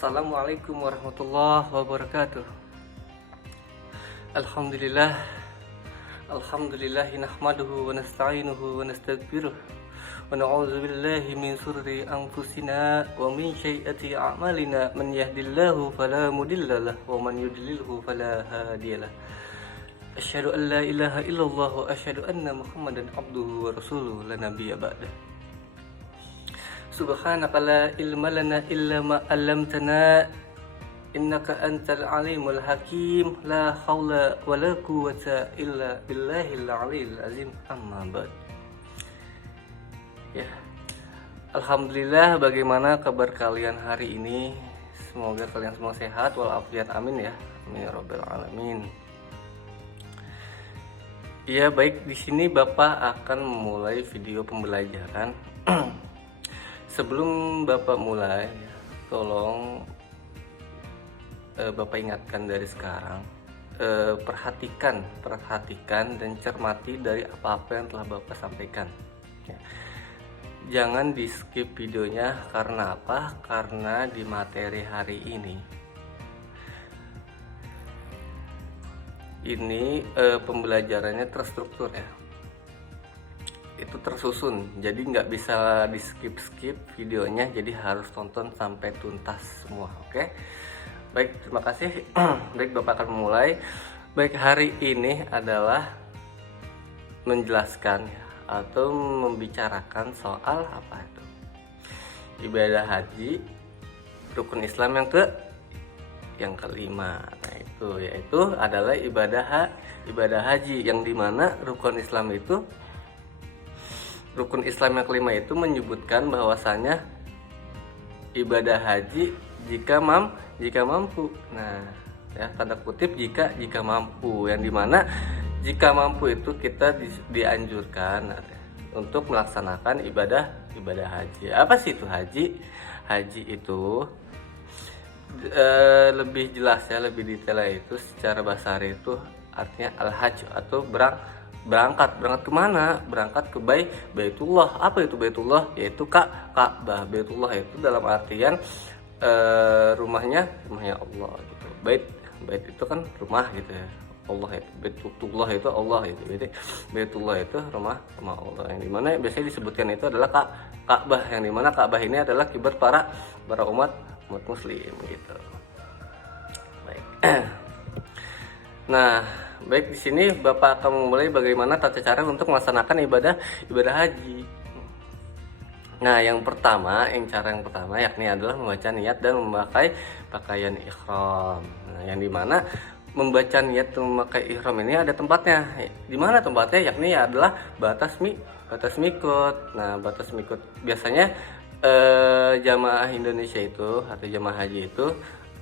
Assalamualaikum warahmatullahi wabarakatuh. Alhamdulillah. Alhamdulillahi nahmaduhu wa nasta'inuhu wa nastaghfiruh wa na'udzu billahi min shururi anfusina wa min sayyiati a'malina. Man yahdihillahu fala mudhillalah wa man yudlilhu fala hadiyalah. Asyhadu an la ilaha illallah wa asyhadu anna Muhammadan abduhu wa rasuluhu la nabiyya ba'dah. Subhanaka la ilma lana illa ma 'allamtana innaka antal alimul hakim. La haula wala quwwata illa billahil aliyil azim. Amma ba'd. Ya. Alhamdulillah, bagaimana kabar kalian hari ini? Semoga kalian semua sehat walafiat, amin ya. Amin ya rabbal alamin. Ya, baik, di sini Bapak akan memulai video pembelajaran. Sebelum Bapak mulai, tolong Bapak ingatkan dari sekarang, perhatikan dan cermati dari apa-apa yang telah Bapak sampaikan. Ya. Jangan di skip videonya. Karena apa? Karena di materi hari ini pembelajarannya terstruktur ya. Itu tersusun, jadi nggak bisa di skip videonya, jadi harus tonton sampai tuntas semua. Oke, baik, terima kasih. Baik, Bapak akan memulai. Baik, hari ini adalah menjelaskan ya, atau membicarakan soal apa itu ibadah haji, rukun Islam yang kelima. Nah, itu yaitu adalah ibadah haji, yang dimana rukun Islam yang kelima itu menyebutkan bahwasanya ibadah haji jika mampu. Nah, ya, tanda kutip jika mampu, yang dimana jika mampu itu kita dianjurkan untuk melaksanakan ibadah haji. Apa sih itu haji? Haji itu lebih jelas ya, lebih detail itu secara bahasa Arab itu artinya al-hajj atau berangkat kemana? Berangkat ke Baitullah. Apa itu Baitullah? Yaitu Ka'bah. Baitullah itu dalam artian rumahnya Allah gitu. Bait itu kan rumah gitu ya. Allah itu Baitullah itu Allah itu. Jadi Baitullah itu rumah Allah, yang dimana biasanya disebutkan itu adalah Ka'bah, yang dimana Ka'bah ini adalah kiblat para umat muslim gitu. Baik. Nah, baik, di sini Bapak akan memulai bagaimana tata cara untuk melaksanakan ibadah haji. Nah, cara yang pertama yakni adalah membaca niat dan memakai pakaian ihram. Nah, yang dimana membaca niat dan memakai ihram ini ada tempatnya. Di mana tempatnya? Yakni adalah batas mikot. Nah, batas mikot biasanya jamaah Indonesia itu atau jamaah haji itu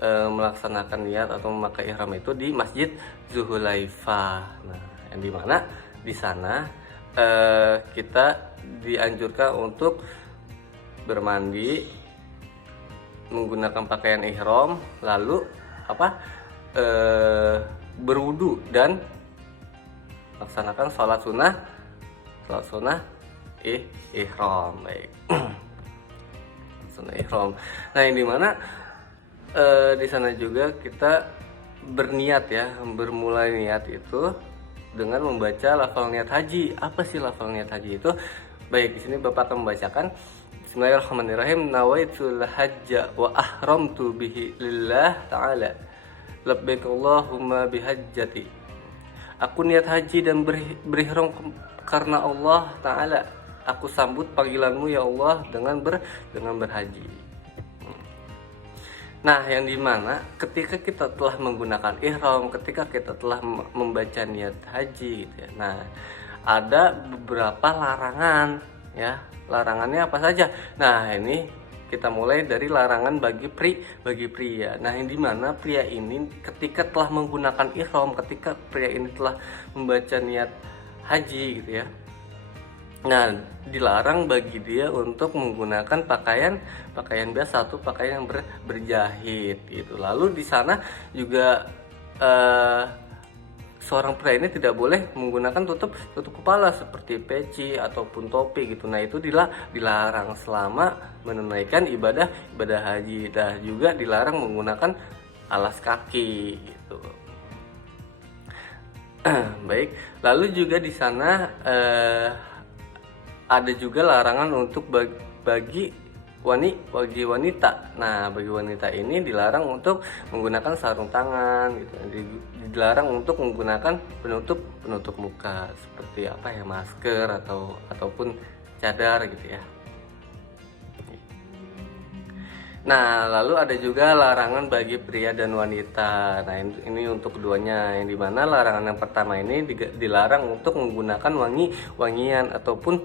melaksanakan niat atau memakai ihram itu di Masjid Dzulhulaifah. Nah, yang dimana di sana kita dianjurkan untuk bermandi menggunakan pakaian ihram, lalu berwudu dan melaksanakan sholat sunnah ihram. Baik. Sunnah ihram. Nah, yang dimana di sana juga kita berniat ya, bermulai niat itu dengan membaca lafal niat haji. Apa sih lafal niat haji itu? Baik, di sini Bapak akan membacakan Bismillahirrahmanirrahim. Nawaitul hajja wa ahramtu bihi lillah ta'ala. Labbaik Allahumma bihajjati. Aku niat haji dan berihram karena Allah Ta'ala. Aku sambut panggilanmu ya Allah dengan berhaji. Nah, yang dimana ketika kita telah menggunakan ihram, ketika kita telah membaca niat haji gitu ya. Nah, ada beberapa larangan ya. Larangannya apa saja? Nah, ini kita mulai dari larangan bagi pria. Nah, yang dimana pria ini ketika telah menggunakan ihram, ketika pria ini telah membaca niat haji gitu ya. Nah, dilarang bagi dia untuk menggunakan pakaian biasa atau pakaian yang berjahit gitu. Lalu di sana juga seorang pria ini tidak boleh menggunakan tutup kepala seperti peci ataupun topi gitu. Nah, itu dilarang selama menunaikan ibadah haji. Dan juga dilarang menggunakan alas kaki gitu. Baik, lalu juga di sana ada juga larangan untuk bagi wanita. Nah, bagi wanita ini dilarang untuk menggunakan sarung tangan gitu. Dilarang untuk menggunakan penutup muka seperti masker ataupun cadar gitu ya. Nah, lalu ada juga larangan bagi pria dan wanita. Nah, ini untuk keduanya, yang dimana larangan yang pertama ini dilarang untuk menggunakan wangian ataupun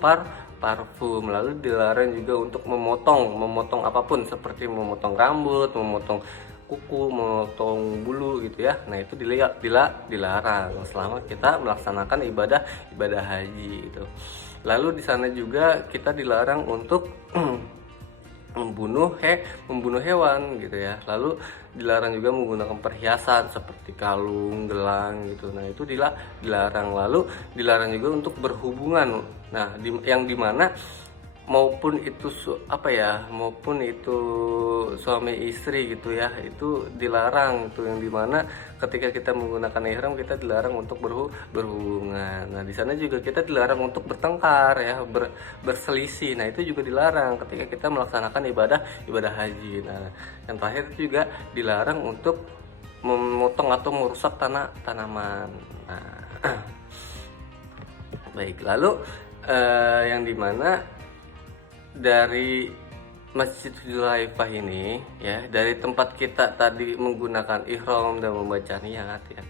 parfum. Lalu dilarang juga untuk memotong apapun seperti memotong rambut, memotong kuku, memotong bulu gitu ya. Nah, itu dilarang selama kita melaksanakan ibadah haji itu. Lalu di sana juga kita dilarang untuk membunuh hewan gitu ya. Lalu dilarang juga menggunakan perhiasan seperti kalung, gelang gitu. Nah, itu dilarang. Lalu dilarang juga untuk berhubungan. Nah, yang dimana maupun itu suami istri gitu ya, itu dilarang. Itu yang dimana ketika kita menggunakan ihram kita dilarang untuk berhubungan. Nah, di sana juga kita dilarang untuk bertengkar ya, berselisih. Nah, itu juga dilarang ketika kita melaksanakan ibadah haji. Nah, yang terakhir itu juga dilarang untuk memotong atau merusak tanaman. Nah, baik, lalu yang dimana dari Masjid Dzulhaifah ini ya, dari tempat kita tadi menggunakan ihram dan membaca niat ya,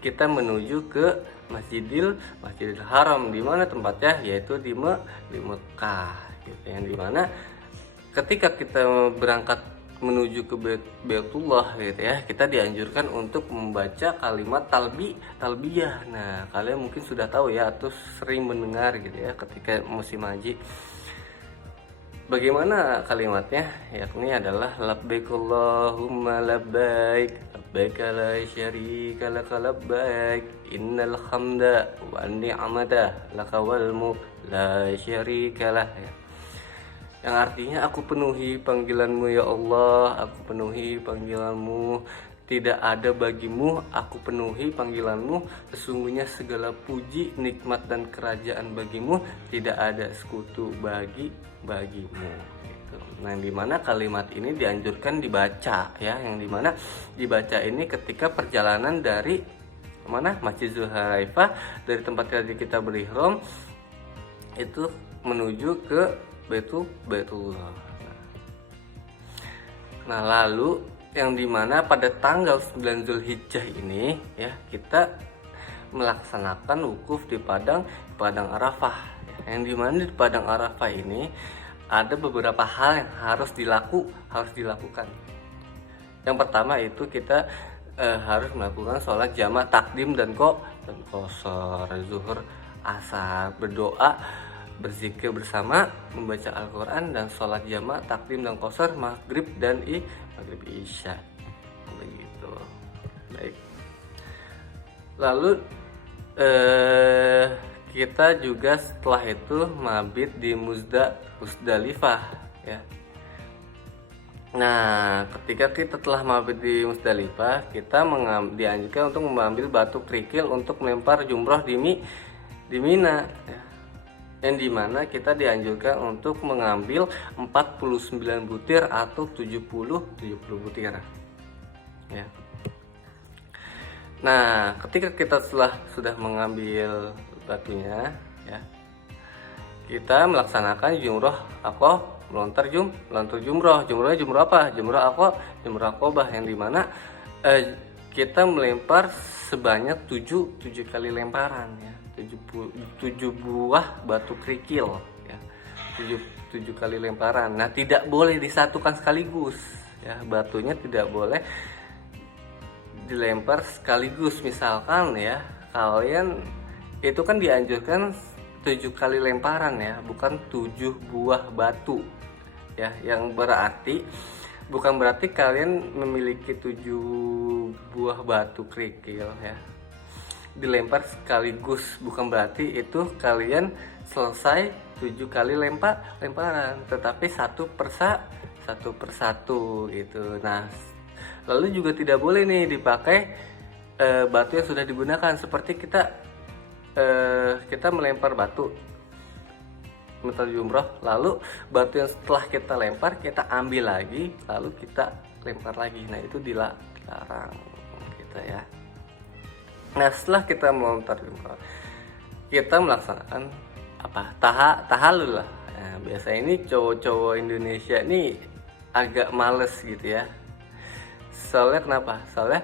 kita menuju ke Masjidil Haram, di mana tempatnya yaitu di Mekah gitu. Yang dimana ketika kita berangkat menuju ke Baitullah gitu ya, kita dianjurkan untuk membaca kalimat talbiyah. Nah, kalian mungkin sudah tahu ya atau sering mendengar gitu ya ketika musim haji. Bagaimana kalimatnya? Yakni adalah labbaik Allahumma labbaik labbaik la syarika laka labbaik innal hamda wan ni'mata laka wal mulk la syarika lah ya. Yang artinya, aku penuhi panggilanmu ya Allah, aku penuhi panggilanmu, tidak ada bagimu, aku penuhi panggilanmu, sesungguhnya segala puji, nikmat dan kerajaan bagimu, tidak ada sekutu bagimu gitu. Nah, yang dimana kalimat ini dianjurkan dibaca ya, yang dimana dibaca ini ketika perjalanan dari mana Masjid Dzulhaifah, dari tempat tadi kita berihram itu menuju ke Baitullah. Nah, lalu yang dimana pada tanggal 9 Zulhijjah ini ya, kita melaksanakan wukuf di Padang Arafah. Yang dimana di Padang Arafah ini ada beberapa hal yang harus dilakukan. Yang pertama itu kita harus melakukan sholat jamaah takdim dan qashar, zuhur, asar, berdoa, berzikir bersama, membaca Al-Quran, dan sholat jamaah takdim dan qashar, maghrib dan isya begitu. Baik, lalu kita juga setelah itu mabit di Musdalifah ya. Nah, ketika kita telah mabit di Musdalifah, kita dianjurkan untuk mengambil batu kerikil untuk melempar jumroh di Mina ya. Yang dimana kita dianjurkan untuk mengambil 49 butir atau 70 butir ya. Nah, ketika kita sudah mengambil batunya ya, kita melaksanakan jumroh melontar jumroh. Jumroh apa? Jumroh Aqobah, yang dimana kita melempar sebanyak 7 kali lemparan ya. 7 buah batu kerikil ya. 7 kali lemparan. Nah, tidak boleh disatukan sekaligus ya. Batunya tidak boleh dilempar sekaligus. Misalkan ya, kalian itu kan dianjurkan 7 kali lemparan ya, bukan 7 buah batu ya. Yang bukan berarti kalian memiliki 7 buah batu kerikil ya. dilempar sekaligus, bukan berarti itu kalian selesai 7 kali lemparan, tetapi satu persatu gitu. Nah, lalu juga tidak boleh nih dipakai batu yang sudah digunakan, seperti kita melempar batu metal jumroh, lalu batu yang setelah kita lempar kita ambil lagi lalu kita lempar lagi. Nah, itu dilarang kita ya. Nah, setelah kita melempar jumroh, kita melaksanakan apa? Tahallul lah. Nah, biasa ini cowok-cowok Indonesia ini agak males gitu ya. Soalnya kenapa? Soalnya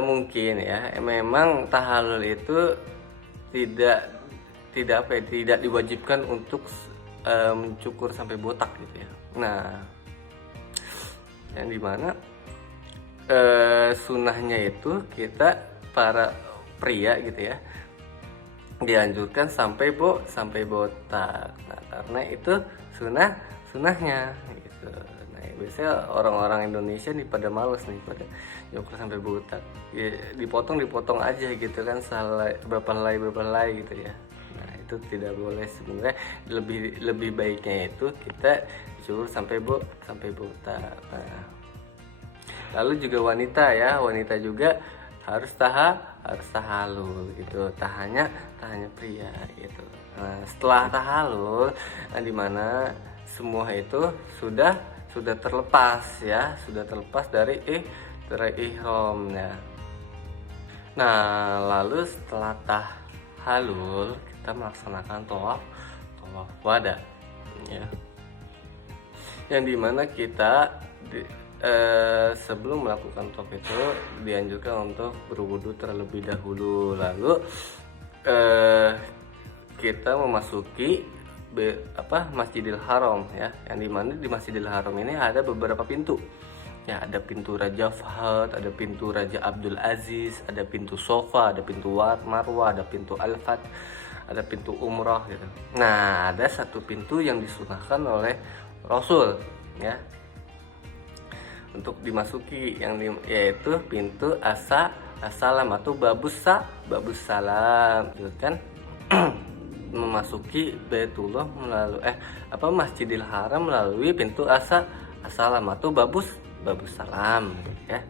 mungkin ya, memang tahallul itu tidak diwajibkan untuk mencukur sampai botak gitu ya. Nah, yang dimana sunahnya itu kita para pria gitu ya dianjurkan sampai botak. Nah, karena itu sunahnya gitu. Nah, biasanya orang-orang Indonesia nih pada males nih pada nyukur sampai botak. Ya, dipotong aja gitu kan, berapa helai gitu ya. Nah, itu tidak boleh sebenarnya. Lebih baiknya itu kita cukur sampai botak. Nah, lalu juga wanita juga harus tahallul gitu. Tahannya pria gitu. Nah, setelah tahallul, dimana semua itu sudah terlepas ya, sudah terlepas dari ihram ya. Nah, lalu setelah tahallul kita melaksanakan tawaf wada ya, yang dimana kita sebelum melakukan tawaf itu dianjurkan untuk berwudu terlebih dahulu, lalu kita memasuki Masjidil Haram ya, yang dimana di Masjidil Haram ini ada beberapa pintu ya, ada pintu Raja Fahad, ada pintu Raja Abdul Aziz, ada pintu Sofa, ada pintu Marwah, ada pintu Al-Fat, ada pintu Umrah gitu. Nah, ada satu pintu yang disunahkan oleh Rasul ya untuk dimasuki, yaitu pintu Assalam atau babus salam gitu kan. Memasuki Baitullah melalui Masjidil Haram melalui pintu Assalam atau babus salam ya.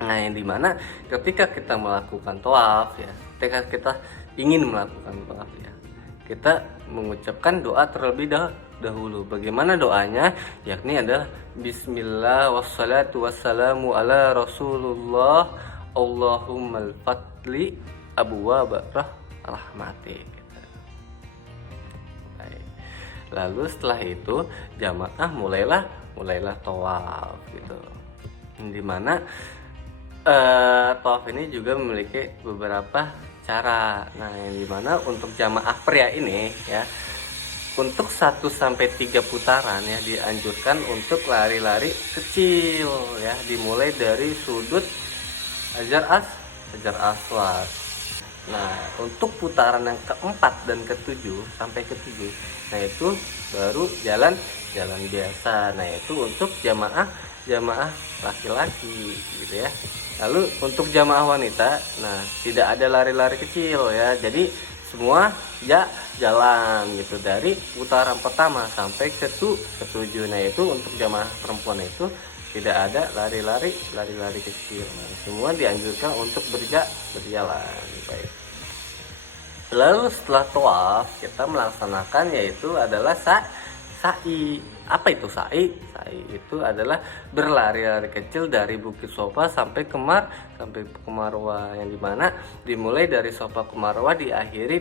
Nah, yang dimana ketika kita melakukan tawaf ya, ketika kita ingin melakukan tawaf ya, kita mengucapkan doa terlebih dahulu. Bagaimana doanya? Yakni adalah Bismillah wassalatu wassalamu ala Rasulullah Allahumma al-fatli abwaab rahmati. Lalu setelah itu jamaah mulailah tawaf gitu. Dimana tawaf ini juga memiliki beberapa cara. Nah, yang dimana untuk jamaah pria ini ya, untuk 1-3 putaran ya dianjurkan untuk lari-lari kecil ya, dimulai dari sudut Hajar Aswad. Nah, untuk putaran yang keempat dan ketujuh sampai ketujuh, nah itu baru jalan biasa. Nah, itu untuk jamaah laki-laki gitu ya. Lalu untuk jamaah wanita, nah tidak ada lari-lari kecil ya. Jadi semua jalan gitu dari putaran pertama sampai ketujuh. Nah, itu untuk jamaah perempuan itu tidak ada lari-lari kecil. Nah, semua dianjurkan untuk berjalan. Baik. Lalu setelah tawaf kita melaksanakan yaitu adalah sa'i. Apa itu sa'i? Sa'i itu adalah berlari-lari kecil dari Bukit Sofa sampai ke Marwah, yang dimana dimulai dari Sofa ke Marwah diakhiri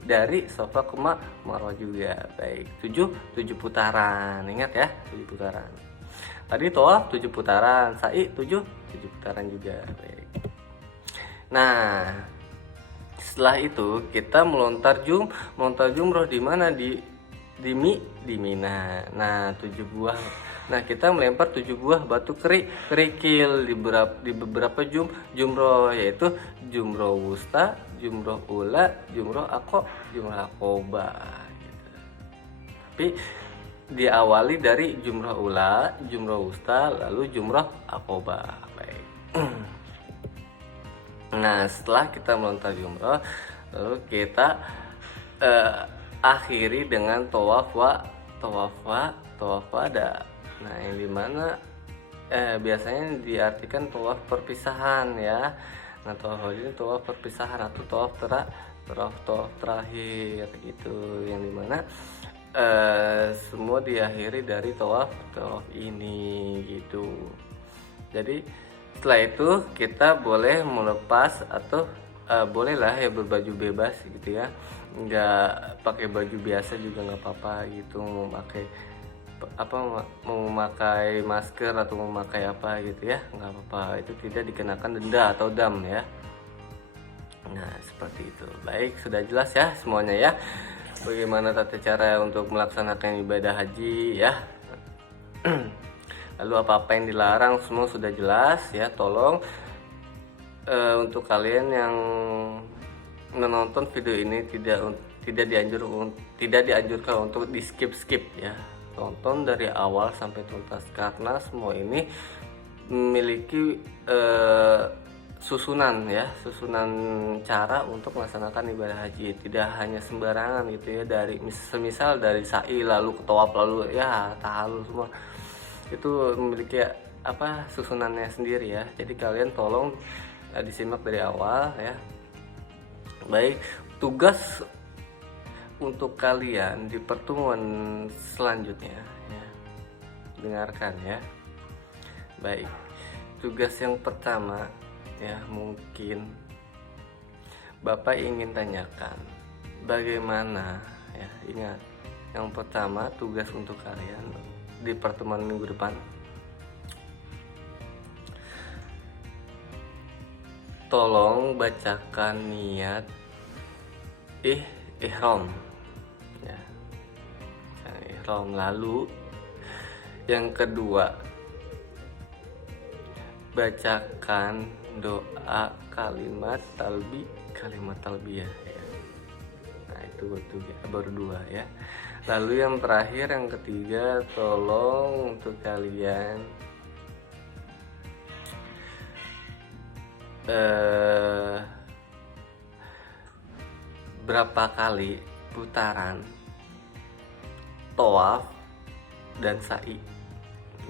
dari Sofa ke Marwah juga. Baik, 7 putaran. Ingat ya, 7 putaran. Tadi tawaf 7 putaran, sa'i 7 putaran juga. Baik. Nah, setelah itu kita melontar jumroh di mana? Di Mina. Nah, 7 buah. Nah, kita melempar 7 buah batu kerikil di beberapa jumroh, yaitu jumroh wusta, jumroh ula, jumroh aqobah gitu. Tapi diawali dari jumroh ula, jumroh wusta, lalu jumroh aqobah. Baik. Nah, setelah kita melontar jumroh, lalu kita eh, akhiri dengan tawaf wada. Nah, yang dimana biasanya diartikan tawaf perpisahan ya. Nah, tawaf ini tawaf perpisahan atau tawaf terakhir gitu, yang dimana semua diakhiri dari tawaf ini gitu. Jadi setelah itu kita boleh melepas atau bolehlah ya berbaju bebas gitu ya, nggak pakai baju biasa juga nggak apa-apa gitu, mau pakai mau memakai masker atau memakai apa gitu ya, nggak apa-apa, itu tidak dikenakan denda atau dam ya. Nah, seperti itu. Baik, sudah jelas ya semuanya ya, bagaimana tata cara untuk melaksanakan ibadah haji ya. Lalu apa-apa yang dilarang semua sudah jelas ya. Tolong untuk kalian yang menonton video ini tidak dianjurkan untuk di skip ya. Tonton dari awal sampai tuntas, karena semua ini memiliki susunan cara untuk melaksanakan ibadah haji. Tidak hanya sembarangan gitu ya, dari semisal dari sa'i lalu ke tawaf lalu ya tahalul, semua itu memiliki susunannya sendiri ya. Jadi kalian tolong disimak dari awal ya. Baik, tugas untuk kalian di pertemuan selanjutnya ya, dengarkan ya. Baik, tugas yang pertama ya, mungkin Bapak ingin tanyakan bagaimana ya. Ingat, yang pertama tugas untuk kalian di pertemuan minggu depan, tolong bacakan niat ihram ya, ihram. Lalu yang kedua, bacakan doa kalimat talbiyah ya. Nah, itu baru dua ya. Lalu yang terakhir, yang ketiga, tolong untuk kalian berapa kali putaran tawaf dan sa'i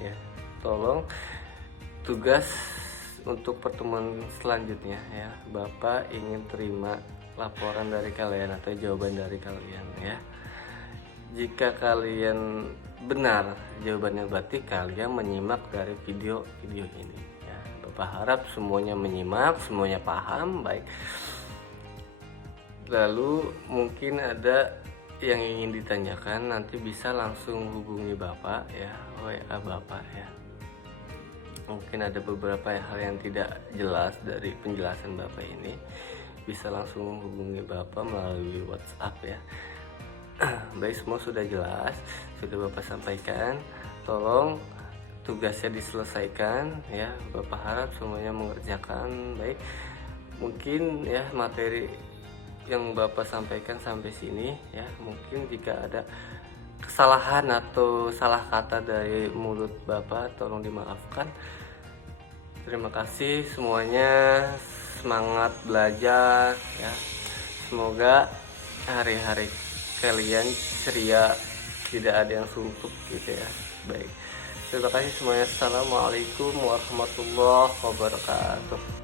ya. Tolong tugas untuk pertemuan selanjutnya ya, Bapak ingin terima laporan dari kalian atau jawaban dari kalian ya. Jika kalian benar jawabannya, berarti kalian menyimak dari video ini ya. Bapak harap semuanya menyimak, semuanya paham. Baik, lalu mungkin ada yang ingin ditanyakan, nanti bisa langsung hubungi Bapak ya, WA Bapak ya. Mungkin ada beberapa hal yang tidak jelas dari penjelasan Bapak ini, bisa langsung hubungi Bapak melalui WhatsApp ya. Baik, semua sudah jelas, sudah Bapak sampaikan. Tolong tugasnya diselesaikan ya. Bapak harap semuanya mengerjakan. Baik, mungkin ya materi yang Bapak sampaikan sampai sini ya. Mungkin jika ada kesalahan atau salah kata dari mulut Bapak, tolong dimaafkan. Terima kasih semuanya, semangat belajar ya. Semoga hari-hari kalian ceria, tidak ada yang suntuk gitu ya. Baik, terima kasih semuanya. Assalamualaikum warahmatullahi wabarakatuh.